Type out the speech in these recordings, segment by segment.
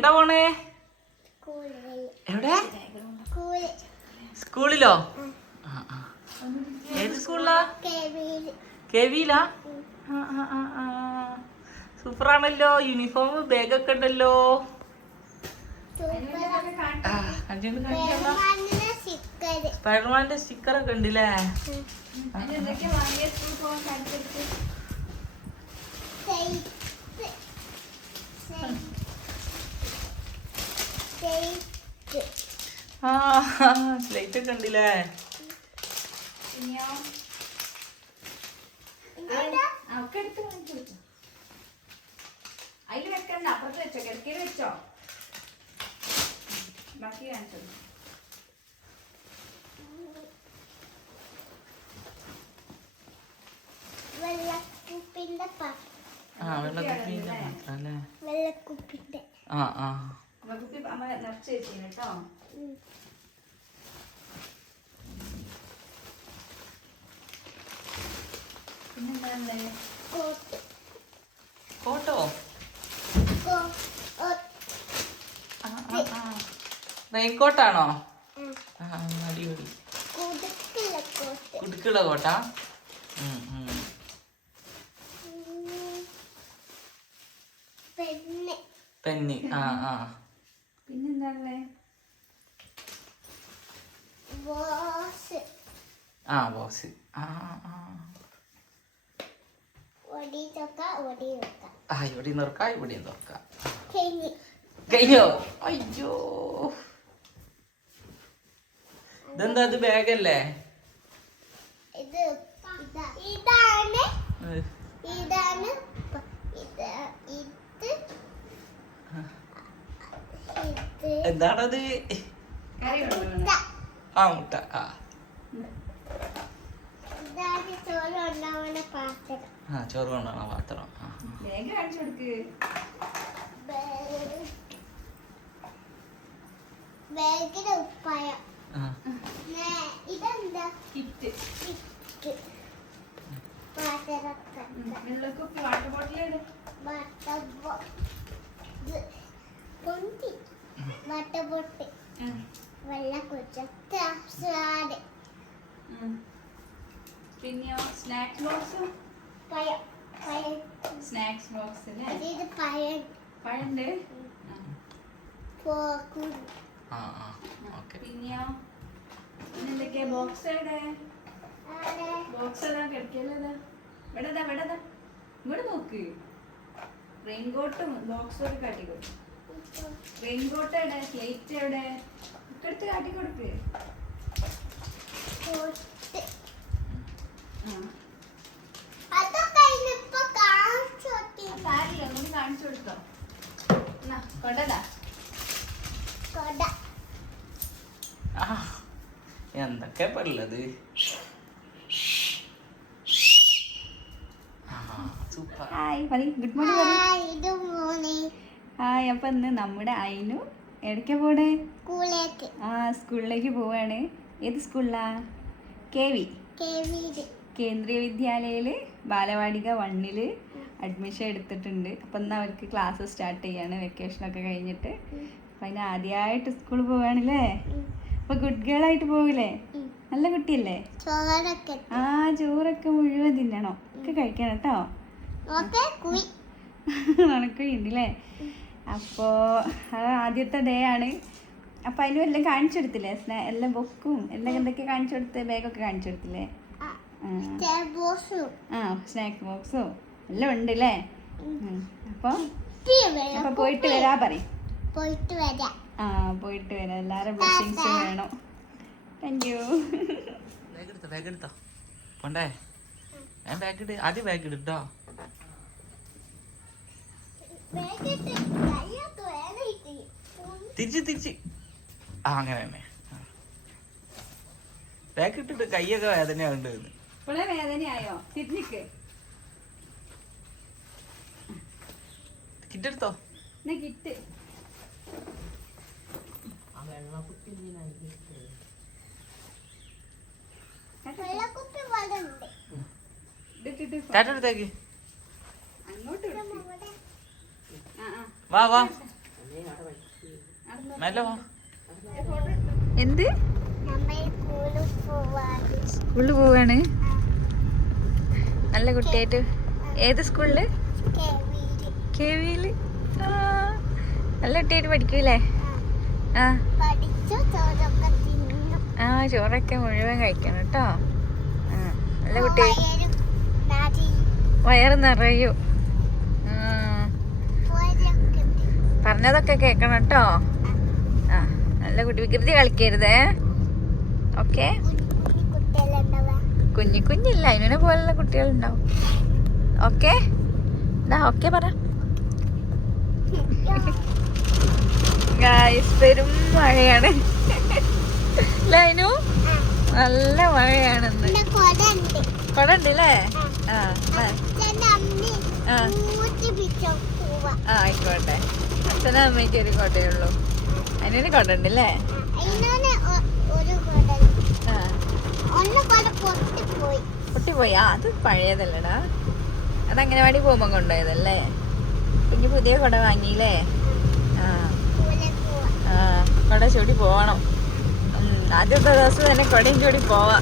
എങ്ങട്ടാ പോണേ? എവിടെ? സ്കൂളിലോ? ഏത് സ്കൂളിലാ? കെവിയിലാ? സൂപ്പറാണല്ലോ. യൂണിഫോം ബാഗൊക്കെ ഉണ്ടല്ലോ. സ്പൈഡർമാന്റെ സ്റ്റിക്കറൊക്കെ ഉണ്ടല്ലേ? സ്ലേറ്റ് ഒക്കെ ഉണ്ടല്ലേ? അതിൽ വെക്കണ്ട, അപ്പുറത്ത് വെച്ചോ, കിടക്കയിൽ വെച്ചോ. ബാക്കി കാണിച്ചോ. വെള്ളക്കുപ്പിന്റെ അമ്മ നിറച്ച് വെച്ചിന് കേട്ടോ. പിന്നെന്താ? കോട്ടോ? റെയിൻകോട്ടാണോ? അടിപൊളി. കുടുക്കുള്ള കോട്ടാ? പെന്ന്. പിന്നെന്താ? ബോസ്. ഇവിടെ നോക്കാം, ഇവിടെ നോക്കാം. കഴിഞ്ഞോ? അയ്യോ, ഇതെന്താ? ഇത് ബാഗല്ലേ? എന്താണത്? മുട്ട. ചോറ് കൊണ്ടാണോ പാത്രം? ബാഗിലെ ഉപ്പായം. ഇതെന്താ? Water bottle. വെള്ളം കുടിച്ച. പിന്നെയോ സ്നാക്സ് ബോക്സ്. സ്നാക്സ് ബോക്സ് പഴണ്ട്. പിന്നെയോ പിന്നെന്തൊക്കെയാ? ബോക്സ് എവിടെ? ബോക്സ് ഏതാ? കിടക്കല്ലേ? ഇവിടെതാ. ഇങ്ങോട്ട് നോക്ക്. റെയിൻകോട്ടും ബോക്സും ഒക്കെ കാട്ടിക്കൊടുക്കും. റെയിൻകോട്ട് എവിടെ? സ്ലേറ്റ് എവിടെ? ഒക്കെ എടുത്ത് കാട്ടിക്കൊടുക്ക്. സാരില്ല, ഒന്നും കാണിച്ചു കൊടുത്തോ. കൊടതാ. എന്തൊക്കെ ഉള്ളത്? ഹായ് പറയ്, ഗുഡ് മോർണിംഗ്. ഹായ്. അപ്പൊ ഇന്ന് നമ്മുടെ അയിനു എവിടേക്കാ പോണേ? സ്കൂളിലേക്ക് പോവാണ്. ഏത് സ്കൂളിലാ? കെവി കേന്ദ്രീയ വിദ്യാലയയില് ബാലവാടിക 1 അഡ്മിഷൻ എടുത്തിട്ടുണ്ട്. അപ്പം ഇന്ന് അവർക്ക് ക്ലാസ് സ്റ്റാർട്ട് ചെയ്യാണ്, വെക്കേഷനൊക്കെ കഴിഞ്ഞിട്ട്. അപ്പം അതിന് ആദ്യമായിട്ട് സ്കൂളിൽ പോവാണല്ലേ? അപ്പൊ ഗുഡ് ഗേൾ ആയിട്ട് പോവില്ലേ? നല്ല കുട്ടിയല്ലേ? ചോറൊക്കെ മുഴുവൻ തിന്നണം, ഒക്കെ കഴിക്കണം കേട്ടോ. ഉണക്കുണ്ടല്ലേ? അപ്പോൾ അത് ആദ്യത്തെ ഡേ ആണ്. അപ്പം അതിനും എല്ലാം കാണിച്ചു കൊടുത്തില്ലേ? എല്ലാം ബുക്കും എല്ലാം എന്തൊക്കെ കാണിച്ചു കൊടുത്ത്? ബാഗൊക്കെ കാണിച്ചു കൊടുത്തില്ലേ? സ്നാക്സ് ബോക്സും എല്ലാം ഉണ്ട് അല്ലേ? അപ്പൊ പോയിട്ട് വരാ പറയും. പോയിട്ട് വരാം. എല്ലാരും ബ്ലെസ്സിങ്സ് വേണം. Thank you. പോണ്ടേ? ആദ്യം ബാഗ് ഇട്ടോ. തിരിച്ച് അങ്ങനെ തന്നെ ബാഗ് ഇട്ടിട്ട് കൈയൊക്കെ വേദനയുണ്ട്. ഇപ്പോഴേ വേദനയായോ? തിരിഞ്ഞിക്ക്. കിട്ടെടുത്തോ. കിറ്റ് ടാറ്റടുത്തേക്ക് അങ്ങോട്ട് വാ. മെല്ലെ വാ. എന്ത് നമ്മൾ സ്കൂളിൽ പോവാണ്. സ്കൂളിൽ പോവാണ്? നല്ല കുട്ടിയായിട്ട്. ഏത് സ്കൂളില്? കെവിയില്. നല്ല കുട്ടിയായിട്ട് പഠിക്കൂലേ? ആ പഠിച്ചു ചോറൊക്കെ തിന്നു. ആ ചോറൊക്കെ മുഴുവൻ കഴിക്കണം കേട്ടോ. നല്ല കുട്ടി. വയറ് നിറയൂ. പറഞ്ഞതൊക്കെ കേക്കണം കേട്ടോ. ആ നല്ല കുട്ടി. വികൃതി കളിക്കരുതേ. ഓക്കെ? കുഞ്ഞില്ല, അതിനെ പോലുള്ള കുട്ടികളുണ്ടാവും. ഓക്കെ? ഓക്കെ പറ. ഗായ്സ്, പെരും മഴയാണ്. ലൈനു നല്ല മഴയാണെന്ന്. കൊട ഉണ്ടല്ലേ? ആയിക്കോട്ടെ. അച്ഛനും അമ്മയ്ക്ക് ഒരു കൊടയുള്ളൂ. അതിനൊരു കൊട ഉണ്ടല്ലേ? പൊട്ടിപ്പോയി. അത് പഴയതല്ലടാ. അത് അംഗനവാടി പോകുമ്പോ കൊണ്ടുപോയതല്ലേ? പിന്നെ പുതിയ കൊട വാങ്ങിയില്ലേ? കൊട ചൂടി പോവണം. ആദ്യത്തെ ദിവസം തന്നെ കൊടയും ചൂടി പോവാ.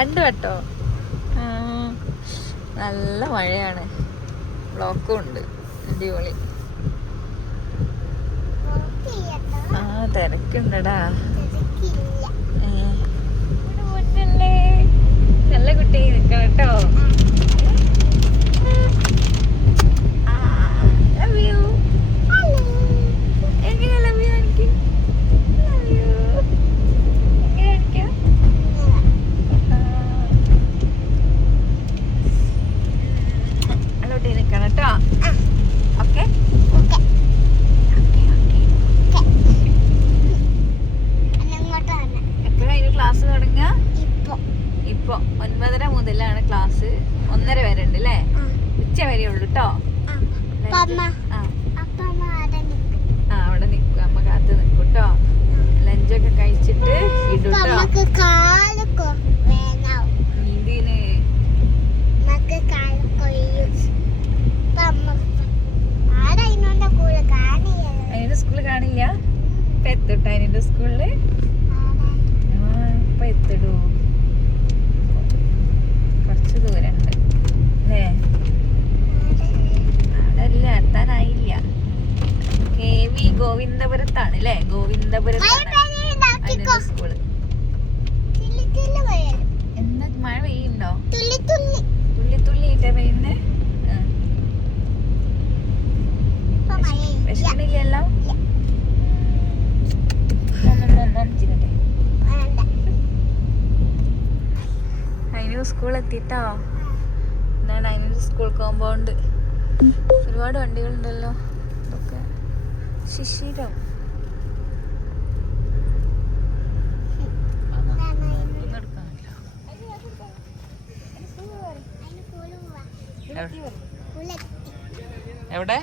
2 വട്ടോ? നല്ല മഴയാണ്. ബ്ലോക്കും ഉണ്ട്. അടിപൊളി. ആ തിരക്കുണ്ടടാ. നല്ല കുട്ടി നിക്കണം കേട്ടോ. Love you. എങ്ങനെ ലവ് യു എനിക്ക്? Love you. എങ്ങനെ എനിക്കാം? നല്ല കുട്ടി നിക്കണം കേട്ടോ. ഓക്കെ? എപ്പോഴാണ് ക്ലാസ് തുടങ്ങുക? ഇപ്പൊ 9:30 മുതലാണ് ക്ലാസ്. 1:30 വരെ ഉണ്ട് അല്ലേ? ഉച്ച വരെ ഉള്ളു കേട്ടോ. അവിടെ നിക്കും. അമ്മ കാത്ത് നിക്കും കേട്ടോ. ലഞ്ചൊക്കെ കഴിച്ചിട്ട് ഇടും കേട്ടോ. നീന്തിന് അതിന്റെ സ്കൂള് കാണില്ല. ഇപ്പൊ എത്തിട്ടോ അതിന്റെ സ്കൂളില്. ഇപ്പൊ എത്തിടൂ. കുറച്ച് ദൂരണ്ട് അല്ലേ? അവിടെ അല്ല, എത്താനായില്ല. KV ഗോവിന്ദപുരത്താണ് അല്ലേ? ഗോവിന്ദപുരത്താണ് അതിന്റെ സ്കൂള്. എന്താ മഴ പെയ്യുണ്ടോ? തുള്ളി തുള്ളിയിട്ടാ പെയ്യുന്നേ. വിഷമില്ലല്ലോ? അതിന് സ്കൂൾ എത്തിട്ടോ. എന്താണ് അതിനൊരു സ്കൂൾ കോമ്പൗണ്ട്. ഒരുപാട് വണ്ടികളുണ്ടല്ലോ. ഇതൊക്കെ ശിശിരം. എവിടെ?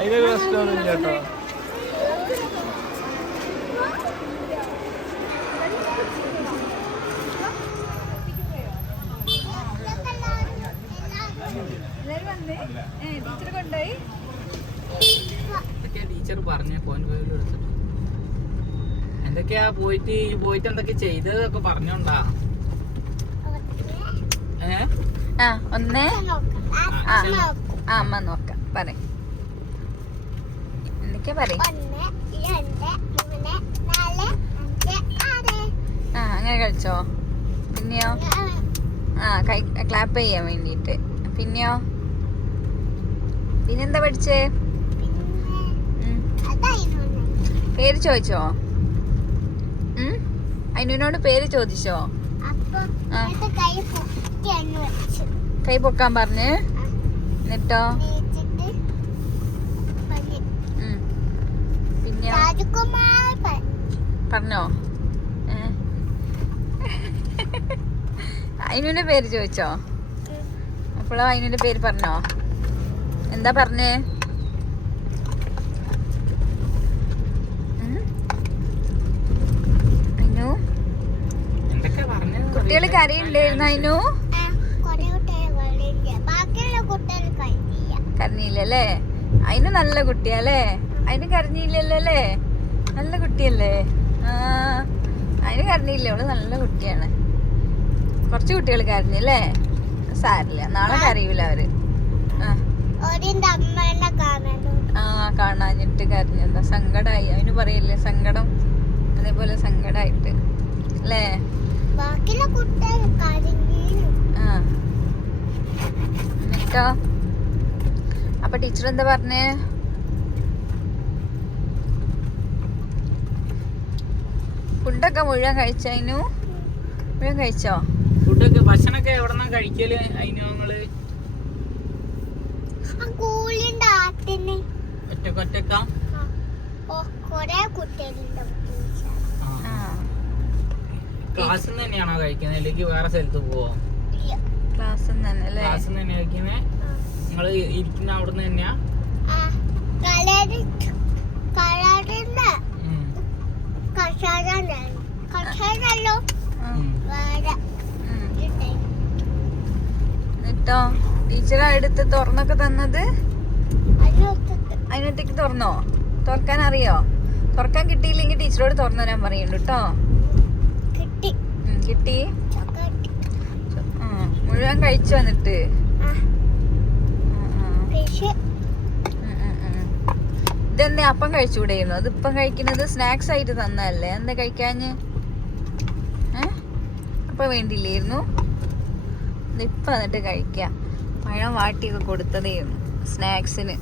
അതിനൊരു റെസ്റ്റോറന്റ് കേട്ടോ. ടീച്ചർ പറഞ്ഞ പോയിന്റ് എടുത്തിട്ട് എന്തൊക്കെയാ പോയിട്ട് എന്തൊക്കെ ചെയ്തതൊക്കെ പറഞ്ഞോണ്ടാ. അമ്മ നോക്കാം. പറ എന്തൊക്കെയാ പറയും. അങ്ങനെ കളിച്ചോ? പിന്നെയോ? ക്ലാപ്പ് ചെയ്യാൻ വേണ്ടിട്ട്. പിന്നെയോ? പിന്നെന്താ പഠിച്ചേ? പേര് ചോദിച്ചോ? അയിനോട് പേര് ചോദിച്ചോ? കൈ പൊക്കാൻ പറഞ്ഞ്. എന്നിട്ടോ? പിന്നെ പറഞ്ഞോ? അയിനോട് പേര് ചോദിച്ചോ? ഫുള അതിന്റെ പേര് പറഞ്ഞോ? എന്താ പറഞ്ഞേ? അതിനു കുട്ടികൾ കരയുണ്ടായിരുന്നു. അതിനു കരഞ്ഞില്ലല്ലേ? അതിന് നല്ല കുട്ടിയല്ലേ? അതിന് കരഞ്ഞില്ലല്ലോ അല്ലേ? നല്ല കുട്ടിയല്ലേ? ആ, അതിന് കരഞ്ഞില്ല. അവള് നല്ല കുട്ടിയാണ്. കുറച്ച് കുട്ടികൾ കരഞ്ഞല്ലേ? സാരില്ല, നാളെ കരയൂല അവര്. ആ കാണാഞ്ഞിട്ട് കരഞ്ഞെന്താ? സങ്കടായി. അതിന് പറയല്ലേ സങ്കടം? അതേപോലെ സങ്കടായിട്ട് അല്ലേ? ആ എന്നിട്ടോ? അപ്പൊ ടീച്ചർ എന്താ പറഞ്ഞേ? ഫുഡൊക്കെ മുഴുവൻ കഴിച്ചതിനു? മുഴുവൻ കഴിച്ചോ? ഫുഡൊക്കെ ഭക്ഷണൊക്കെ എവിടെന്നാ കഴിക്കല്? അതിന് നിങ്ങള് ഒറ്റക്കൊറ്റക്ക? ക്ലാസ്സിൽ നിന്ന് തന്നെയാണോ കഴിക്കുന്നത് അല്ലെങ്കിൽ വേറെ സ്ഥലത്ത് പോവോ? ക്ലാസ്സിൽ നിന്ന് തന്നെ അല്ലേ? ക്ലാസ്സിൽ നിന്ന് തന്നെ കഴിക്കുന്നത്? നിങ്ങള് ഇരിക്കുന്ന അവിടെ നിന്ന് തന്നെയാ? എന്നിട്ടോ ടീച്ചർ അടുത്ത് തുറന്നൊക്കെ തന്നത്? അതിനകത്തേക്ക് തുറന്നോ? തുറക്കാൻ അറിയോ? തുറക്കാൻ കിട്ടിയില്ലെങ്കിൽ ടീച്ചറോട് തുറന്നു തരാൻ പറയുന്നുണ്ട് കേട്ടോ. കിട്ടി? മുഴുവൻ കഴിച്ചു വന്നിട്ട്? ഇതെന്താ അപ്പം കഴിച്ചുകൂടെയിരുന്നു? അതിപ്പം കഴിക്കുന്നത് സ്നാക്സ് ആയിട്ട് തന്നല്ലേ? എന്താ കഴിക്കാഞ്ഞ്? അപ്പൊ വേണ്ടിയില്ലായിരുന്നു? ഇപ്പൊ എന്നിട്ട് കഴിക്ക. പഴം വാട്ടിയൊക്കെ കൊടുത്തതായിരുന്നു സ്നാക്സിന്.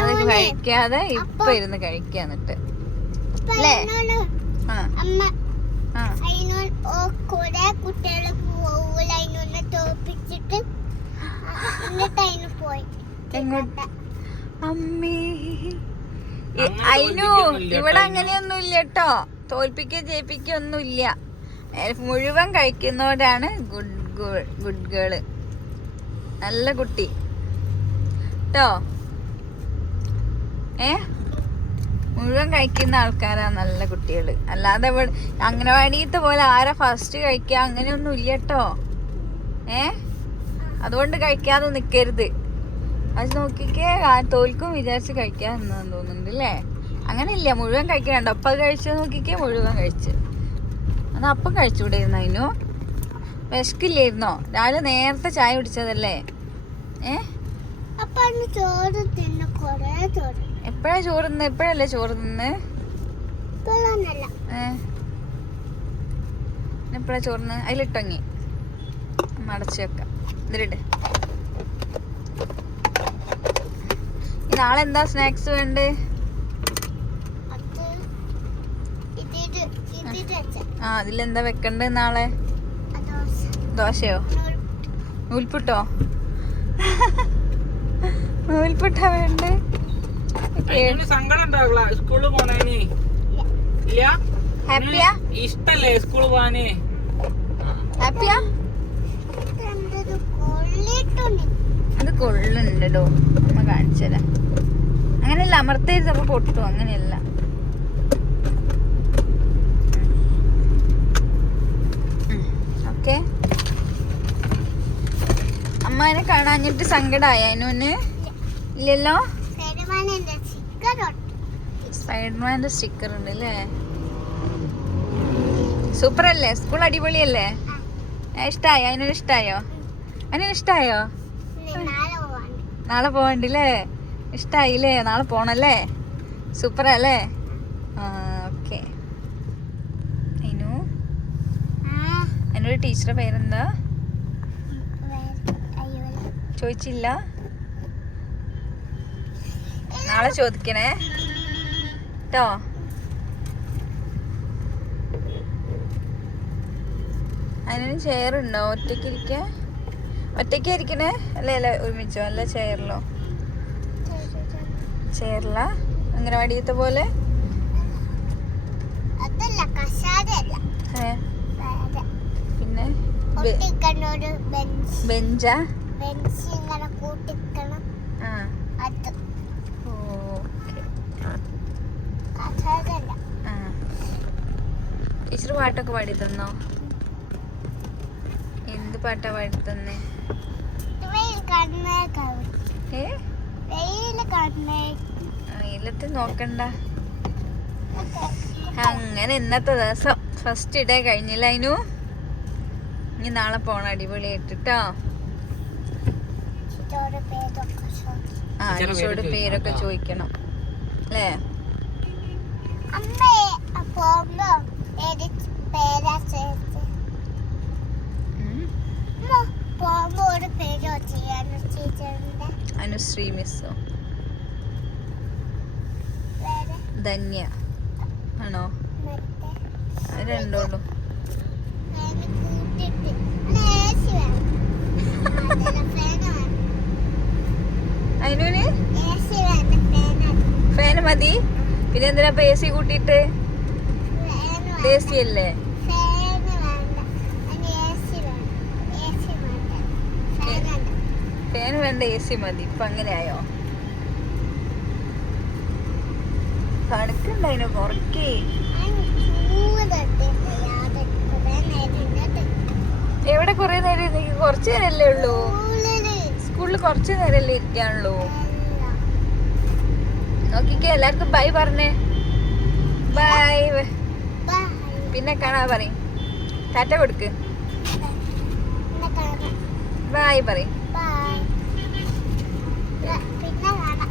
അത് കഴിക്കാതെ ഇപ്പൊ ഇരുന്ന് കഴിക്ക എന്നിട്ട് അല്ലേ? അമ്മേ അയിനു ഇവിടെ അങ്ങനെയൊന്നും ഇല്ല കേട്ടോ. തോൽപ്പിക്കുക ജയിപ്പിക്കുക ഒന്നുമില്ല. മുഴുവൻ കഴിക്കുന്നവരാണ് ഗുഡ് ഗേള്. നല്ല കുട്ടി കേട്ടോ. മുഴുവൻ കഴിക്കുന്ന ആൾക്കാരാ നല്ല കുട്ടികള്. അല്ലാതെ ഇവിടെ അംഗനവാടിയത്തെ പോലെ ആരാ ഫസ്റ്റ് കഴിക്കുക അങ്ങനെയൊന്നും ഇല്ല കേട്ടോ. അതുകൊണ്ട് കഴിക്കാതെ നിക്കരുത്. അത് നോക്കിക്കേ, തോൽക്കും വിചാരിച്ച് കഴിക്കാന്ന് തോന്നുന്നുണ്ട് അല്ലേ? അങ്ങനെ ഇല്ല, മുഴുവൻ കഴിക്കണ്ട. അപ്പം കഴിച്ചു നോക്കിക്കേ, മുഴുവൻ കഴിച്ച്. അത് അപ്പം കഴിച്ചുകൂടെയിരുന്നു? അതിനു വിശക്കില്ലായിരുന്നോ? രാവിലെ നേരത്തെ ചായ കുടിച്ചതല്ലേ? എപ്പോഴാ ചോറ് തിന്ന്? എപ്പോഴല്ലേ ചോറ് തിന്ന്? എപ്പോഴാ ചോറിന്? അതിലിട്ടങ്ങി മടച്ചു വെക്കാം. ഇതിലിട്ട്. നാളെ എന്താ സ്നാക്സ് വേണ്ടേ? അതിലെന്താ വെക്കണ്ടേ നാളെ? ദോശയോ? നൂൽപുട്ടോ? നൂൽപുട്ടാ വേണ്ടേ? സങ്കടം ഉണ്ടാവില്ല സ്കൂളിൽ പോണേന്? ഇല്ല? ഹാപ്പിയാ? ഇഷ്ടല്ലേ സ്കൂളിൽ പോവാന്? ഹാപ്പിയാ? അത് കൊള്ളുന്നുണ്ടോ? അമ്മ കാണിച്ചല്ല. അങ്ങനെയല്ല, അമർത്തരുത്, അപ്പൊ പൊട്ടു. അങ്ങനെയല്ല. ഓക്കെ. അമ്മനെ കാണാഞ്ഞിട്ട് സങ്കടായ അതിനൊന്ന്? ഇല്ലല്ലോ. സ്പൈഡർമാന്റെ സ്റ്റിക്കർ ഉണ്ട് അല്ലേ? സൂപ്പർ അല്ലേ? സ്കൂൾ അടിപൊളിയല്ലേ? ഇഷ്ടായോ? അതിനൊരു ഇഷ്ടായോ? അതിനൊരു ഇഷ്ടായോ? നാളെ പോവണ്ടല്ലേ? ഇഷ്ടായില്ലേ? നാളെ പോണല്ലേ? സൂപ്പറല്ലേ? ഓക്കെ. അതിനൊരു ടീച്ചറുടെ പേരെന്താ ചോദിച്ചില്ല? നാളെ ചോദിക്കണേ കേട്ടോ. അതിനൊരു ചെയറുണ്ടോ? ഒറ്റയ്ക്ക് ഇരിക്കണേ അല്ലേ? ഒരുമിച്ചോ? അല്ല ചെയറിലോ? ചെയറില അംഗനവാടിയത്തെ പോലെ? പിന്നെ ഒട്ടിക്കണ ഒരു ബെഞ്ച് ബെഞ്ചാ? ബെഞ്ച് ഇങ്ങനെ കൂട്ടിക്കണം. ആ അത് ഓക്കെ. അതല്ല ആ ടീച്ചർ പാട്ടൊക്കെ പാടി തന്നോ? എന്ത് പാട്ടാ പാടി തന്നേ? വെയിൽ കണ്ണേ കവി ഏ വെയിൽ കണ്ണേ വെയിലത്ത് നോക്കണ്ട. അങ്ങനെ ഇന്നത്തെ ദിവസം ഫസ്റ്റ് ഡേ കഴിഞ്ഞില്ല അതിനു. ഇനി നാളെ പോണം അടിപൊളിയായിട്ടോ. ചിറ്റോടെ പേരൊക്കെ ചോദിച്ചു. ആ ടീച്ചറോട് പേരൊക്കെ ചോദിക്കണം അല്ലേ? അമ്മേ പോകുമ്പോ ഏത് പേരാ ചേച്ചി? പോകുമ്പോ ഒരു പേര് ചെയ്യാനോ ടീച്ചറിന്റെ? അനുശ്രീ മിസ്സോ വേറെ ധന്യ ആണോ? മറ്റേ അത് രണ്ടോളൂ. ഫാന് കൂട്ടിട്ട് ഏസി വേണം. ഫാന് വേണം. അതിനൂന് ഏസി വേണ്ട. ഫാന് മതി. പിന്നെ എന്തിനാ ഇപ്പൊ AC കൂട്ടിയിട്ട്? AC അല്ലേ? ഫാന് വേണ്ട. അതിന് ഏസി വേണം. ഏസി വേണ്ട. ഫാൻ വേണ്ട. ഫാന് വേണ്ട, AC മതി. ഇപ്പൊ അങ്ങനെയായോ? തണുക്കുണ്ടായിനോ കുറക്കേ? അതിന് ചൂടിട്ട് യാതൊരു നേരം എവിടെ കൊറേ നേരം എനിക്ക് കുറച്ചു നേരല്ലേ ഉള്ളൂ. സ്കൂളില് സ്കൂളിൽ കുറച്ചു നേരല്ലേ ഇരിക്കാനുള്ളൂ. എല്ലാം. നോക്കിക്കേ, എല്ലാവർക്കും ബൈ പറഞ്ഞേ. ബൈ. ബൈ. പിന്നെ കാണാ പറയും. ടാറ്റ കൊടുക്ക്. പിന്നെ കാണാം. ബൈ പറയും. ബൈ. പിന്നെ കാണാം.